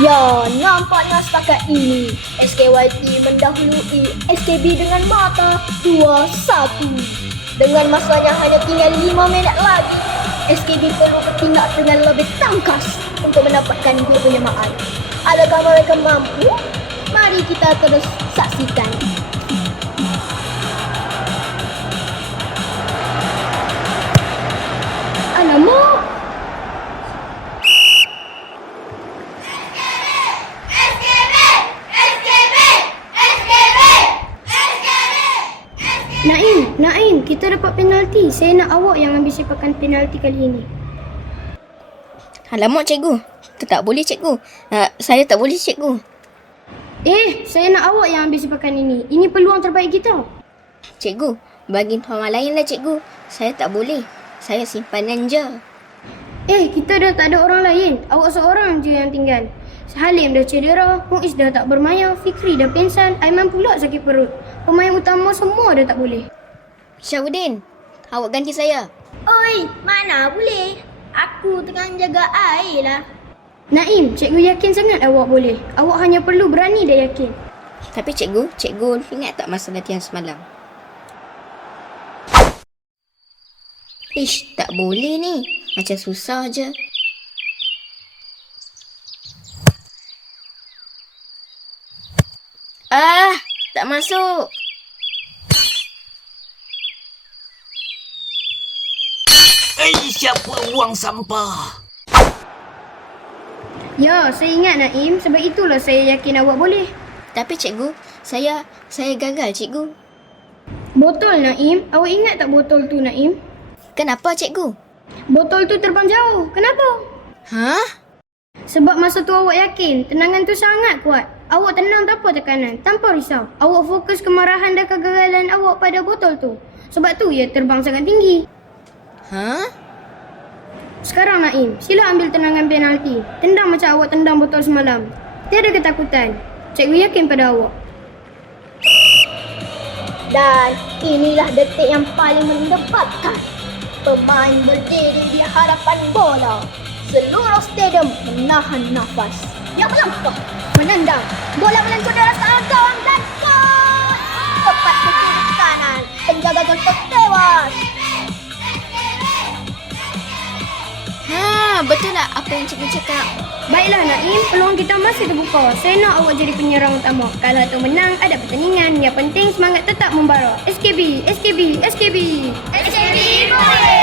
Ya, nampaknya setakat ini SKYT mendahului SKB dengan mata 2-1. Dengan masanya hanya tinggal 5 minit lagi, SKB perlu bertindak dengan lebih tangkas untuk mendapatkan gol penyamaan. Adakah mereka mampu? Mari kita terus saksikan. Alamak! Naim, kita dapat penalti. Saya nak awak yang ambil sepakan penalti kali ini. Alamak cikgu, itu tak boleh cikgu. Saya tak boleh cikgu. Saya nak awak yang ambil sepakan ini. Ini peluang terbaik kita. Cikgu, bagi orang lain lah cikgu. Saya tak boleh. Saya simpanan je. Kita dah tak ada orang lain. Awak seorang je yang tinggal. Halim dah cedera, Muiz dah tak bermaya, Fikri dah pensan, Aiman pula sakit perut. Pemain utama semua dah tak boleh. Syahudin, awak ganti saya. Oi, mana boleh? Aku tengah jaga air lah. Naim, cikgu yakin sangat awak boleh. Awak hanya perlu berani dan yakin. Tapi cikgu ingat tak masa latihan semalam? Ish, tak boleh ni. Macam susah je. Tak masuk. Siapa buang sampah? Ya, saya ingat Naim. Sebab itulah saya yakin awak boleh. Tapi cikgu, saya gagal cikgu. Botol Naim. Awak ingat tak botol tu Naim? Kenapa cikgu? Botol tu terbang jauh. Kenapa? Hah? Sebab masa tu awak yakin tenangan tu sangat kuat. Awak tenang tanpa tekanan, tanpa risau. Awak fokus kemarahan dan kegagalan awak pada botol tu. Sebab tu ia terbang sangat tinggi. Hah? Sekarang Naim, sila ambil tenangan penalti. Tendang macam awak tendang botol semalam. Tiada ketakutan. Cikgu yakin pada awak. Dan inilah detik yang paling mendebarkan. Pemain berdiri di hadapan bola. Seluruh stadium menahan nafas. Yang melangkah, menendang. Bola melengkung dari tangan gawang dan gol! Tepat ke kiri kanan. Penjaga gol tertewas. Betul tak apa yang cikgu cakap? Baiklah Naim, peluang kita masih terbuka. Saya nak awak jadi penyerang utama. Kalah atau menang, ada pertandingan. Yang penting semangat tetap membara. SKB, SKB, SKB. SKB boleh!